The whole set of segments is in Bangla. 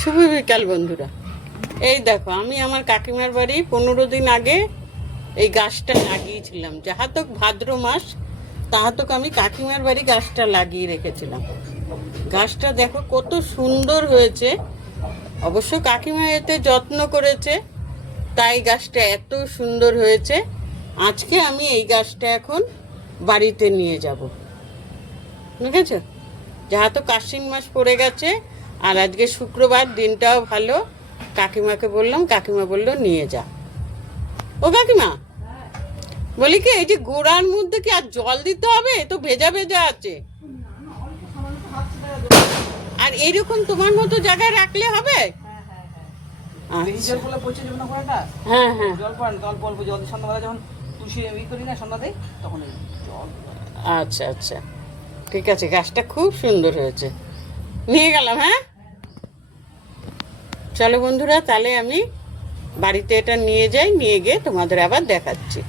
শুভ বিকাল বন্ধুরা। এই দেখো, আমি আমার কাকিমার বাড়ি 15 দিন আগে এই গাছটা লাগিয়েছিলাম। যাহাতক ভাদ্র মাস, তাহাতক আমি কাকিমার বাড়ি গাছটা লাগিয়ে রেখেছিলাম। গাছটা দেখো কত সুন্দর হয়েছে। অবশ্য কাকিমা এতে যত্ন করেছে, তাই গাছটা এত সুন্দর হয়েছে। আজকে আমি এই গাছটা এখন বাড়িতে নিয়ে যাব, বুঝেছ? যাহাতক আশ্বিন মাস পড়ে গেছে, আর আজকে শুক্রবার, দিনটাও ভালো। কাকিমাকে বললাম, কাকিমা বললো নিয়ে যা। ও কাকিমা, বলি কি, এই যে গোড়ার মধ্যে কি আর জল দিতে হবে? তো ভেজা ভেজা আছে। আর এইরকম তোমার মতো জায়গায় রাখলে হবে? হ্যাঁ হ্যাঁ, আচ্ছা আচ্ছা, ঠিক আছে। গাছটা খুব সুন্দর হয়েছে, নিয়ে গেলাম। হ্যাঁ, চলো বন্ধুরা, তাহলে আমি বাড়িতে এটা নিয়ে যাই, নিয়ে গিয়ে তোমাদের আবার দেখাচ্ছি।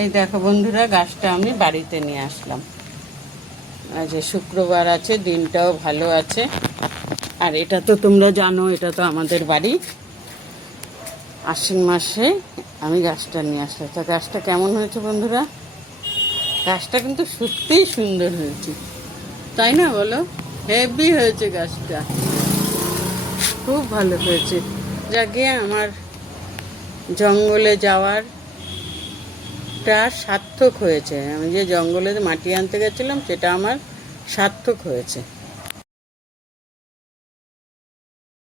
এই দেখো বন্ধুরা, গাছটা আমি বাড়িতে নিয়ে আসলাম। আজ শুক্রবার আছে, দিনটাও ভালো আছে। আর এটা তো তোমরা জানো, এটা তো আমাদের বাড়ি। আশ্বিন মাসে আমি গাছটা নিয়ে আসলাম। তা গাছটা কেমন হয়েছে বন্ধুরা? গাছটা কিন্তু সত্যিই সুন্দর হয়েছে, তাই না বলো? হেভি হয়েছে গাছটা, খুব ভালো হয়েছে। যাকে আমার জঙ্গলে যাওয়ারটা সার্থক হয়েছে। আমি যে জঙ্গলে মাটি আনতে গেছিলাম, সেটা আমার সার্থক হয়েছে।